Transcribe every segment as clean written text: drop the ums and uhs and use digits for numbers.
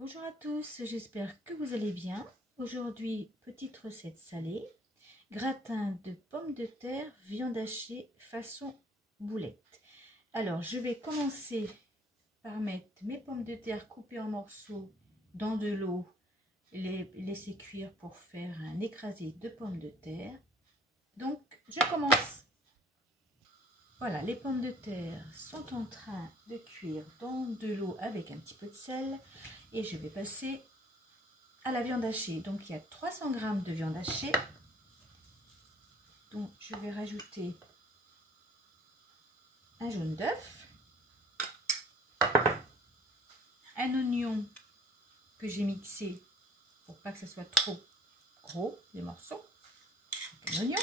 Bonjour à tous, j'espère que vous allez bien. Aujourd'hui, petite recette salée, gratin de pommes de terre, viande hachée façon boulette. Alors, je vais commencer par mettre mes pommes de terre coupées en morceaux dans de l'eau, les laisser cuire pour faire un écrasé de pommes de terre. Donc, je commence. Voilà, les pommes de terre sont en train de cuire dans de l'eau avec un petit peu de sel. Et je vais passer à la viande hachée. Donc il y a 300 g de viande hachée. Donc je vais rajouter un jaune d'œuf, un oignon que j'ai mixé pour pas que ce soit trop gros, les morceaux. Donc, un oignon.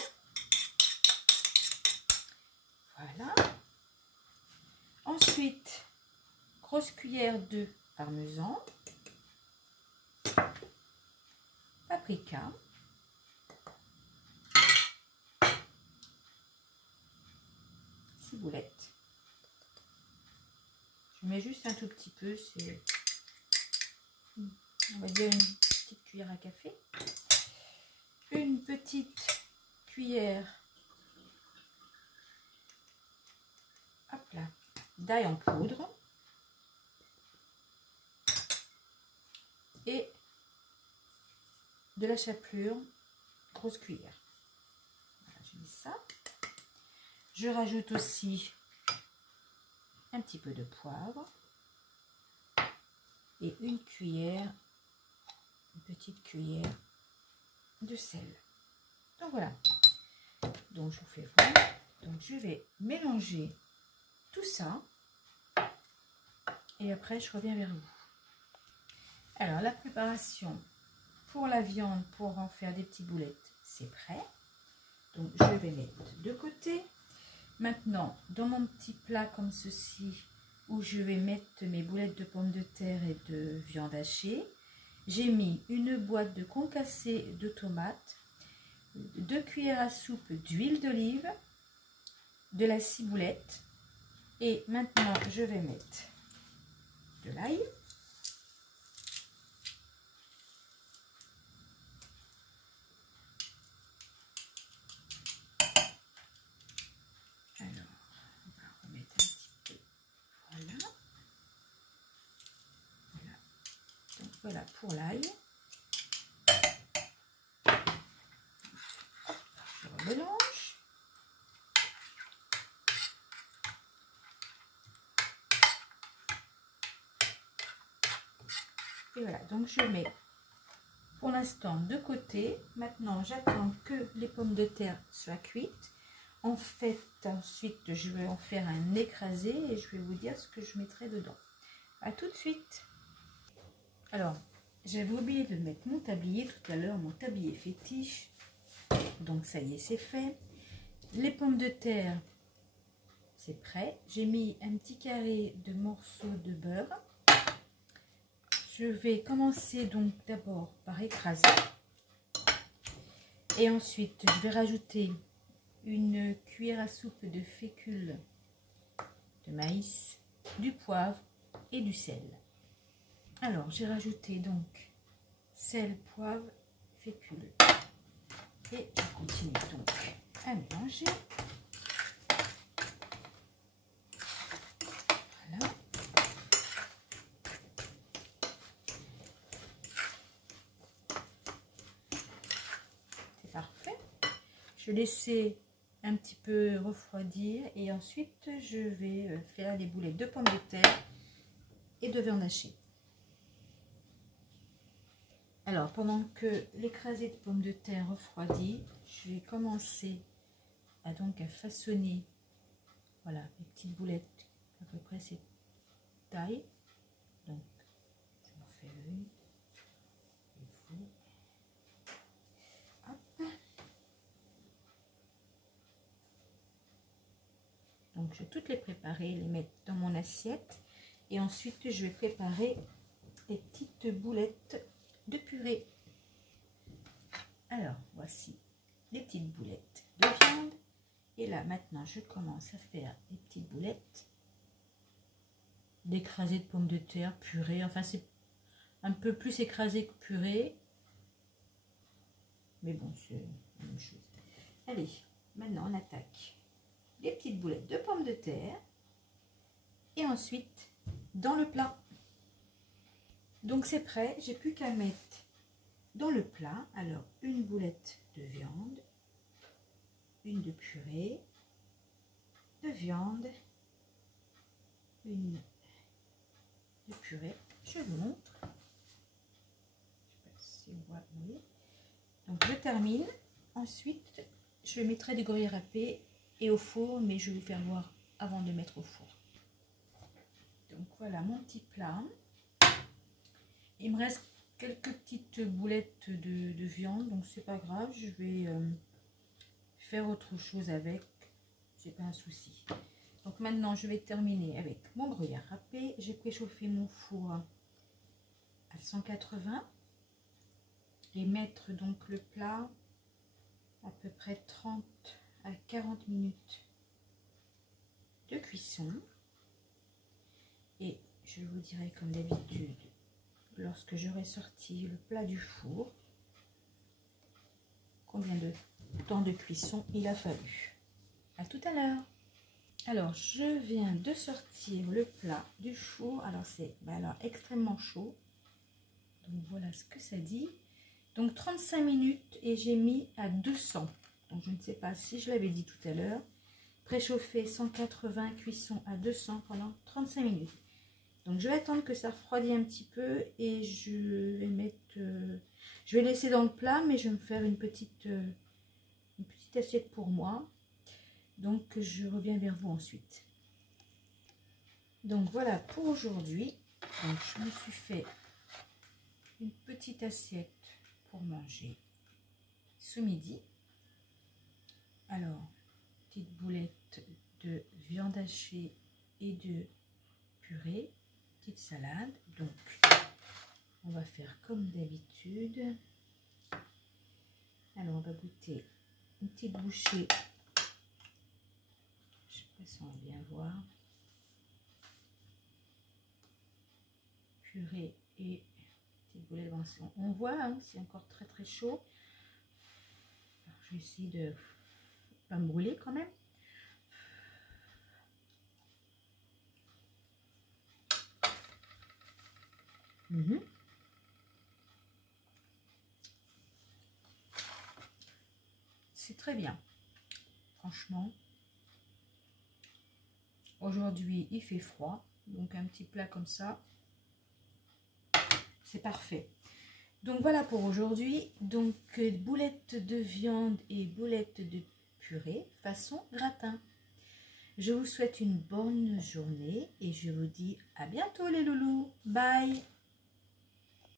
Voilà. Ensuite, grosse cuillère de parmesan. Paprika, ciboulette. Je mets juste un tout petit peu, c'est, on va dire, une petite cuillère à café. Une petite cuillère d'ail en poudre. Et de la chapelure, grosse cuillère. Voilà, j'ai mis ça. Je rajoute aussi un petit peu de poivre et une petite cuillère de sel. Donc voilà. Donc je vous fais voir. Donc je vais mélanger tout ça et après je reviens vers vous. Alors la préparation pour la viande, pour en faire des petites boulettes, c'est prêt. Donc je vais mettre de côté. Maintenant, dans mon petit plat comme ceci, où je vais mettre mes boulettes de pommes de terre et de viande hachée, j'ai mis une boîte de concassé de tomates, 2 cuillères à soupe d'huile d'olive, de la ciboulette, et maintenant je vais mettre de l'ail. Voilà pour l'ail. Je remélange. Et voilà, donc je mets pour l'instant de côté. Maintenant, j'attends que les pommes de terre soient cuites. En fait, ensuite, je vais en faire un écrasé et je vais vous dire ce que je mettrai dedans. À tout de suite. Alors, j'avais oublié de mettre mon tablier tout à l'heure, mon tablier fétiche. Donc ça y est, c'est fait. Les pommes de terre, c'est prêt. J'ai mis un petit carré de morceaux de beurre. Je vais commencer donc d'abord par écraser. Et ensuite, je vais rajouter une cuillère à soupe de fécule de maïs, du poivre et du sel. Alors, j'ai rajouté donc sel, poivre, fécule. Et je continue donc à mélanger. Voilà. C'est parfait. Je laissais un petit peu refroidir et ensuite je vais faire les boulettes de pommes de terre et de viande hachée. Alors, pendant que l'écrasé de pommes de terre refroidit, je vais commencer à façonner, voilà, mes petites boulettes, à peu près cette taille. Donc, je m'en fais une, et vous. Hop. Donc, je vais toutes les préparer, les mettre dans mon assiette. Et ensuite, je vais préparer les petites boulettes de purée. Alors, voici les petites boulettes de viande. Et là, maintenant, je commence à faire des petites boulettes d'écrasé de pommes de terre, purée. Enfin, c'est un peu plus écrasé que purée. Mais bon, c'est la même chose. Allez, maintenant on attaque les petites boulettes de pommes de terre. Et ensuite, dans le plat. Donc c'est prêt, j'ai plus qu'à mettre dans le plat. Alors, une boulette de viande, une de purée, de viande, une de purée. Je vous montre. Je sais pas si on voit, oui. Donc je termine. Ensuite, je mettrai du gruyère râpé et au four, mais je vais vous faire voir avant de mettre au four. Donc voilà mon petit plat. Il me reste quelques petites boulettes de viande, donc c'est pas grave, je vais faire autre chose avec, c'est pas un souci. Donc maintenant je vais terminer avec mon gruyère râpé. J'ai préchauffé mon four à 180 et mettre donc le plat à peu près 30 à 40 minutes de cuisson. Et je vous dirai comme d'habitude, lorsque j'aurai sorti le plat du four, combien de temps de cuisson il a fallu. À tout à l'heure. Alors, je viens de sortir le plat du four. Alors, c'est extrêmement chaud. Donc, voilà ce que ça dit. Donc, 35 minutes et j'ai mis à 200. Donc, je ne sais pas si je l'avais dit tout à l'heure. Préchauffé 180, cuisson à 200 pendant 35 minutes. Donc je vais attendre que ça refroidisse un petit peu et je vais mettre, je vais laisser dans le plat, mais je vais me faire une petite assiette pour moi. Donc je reviens vers vous ensuite. Donc voilà pour aujourd'hui. Donc je me suis fait une petite assiette pour manger ce midi. Alors, petite boulette de viande hachée et de purée. Petite salade. Donc on va faire comme d'habitude. Alors on va goûter une petite bouchée, je sais pas si on va bien voir, purée et petite boulette de on voit hein, c'est encore très très chaud. Alors, je vais essayer de pas me brûler quand même. C'est très bien, franchement. Aujourd'hui il fait froid, donc un petit plat comme ça c'est parfait. Donc voilà pour aujourd'hui. Donc boulettes de viande et boulettes de purée façon gratin. Je vous souhaite une bonne journée et je vous dis à bientôt les loulous. Bye.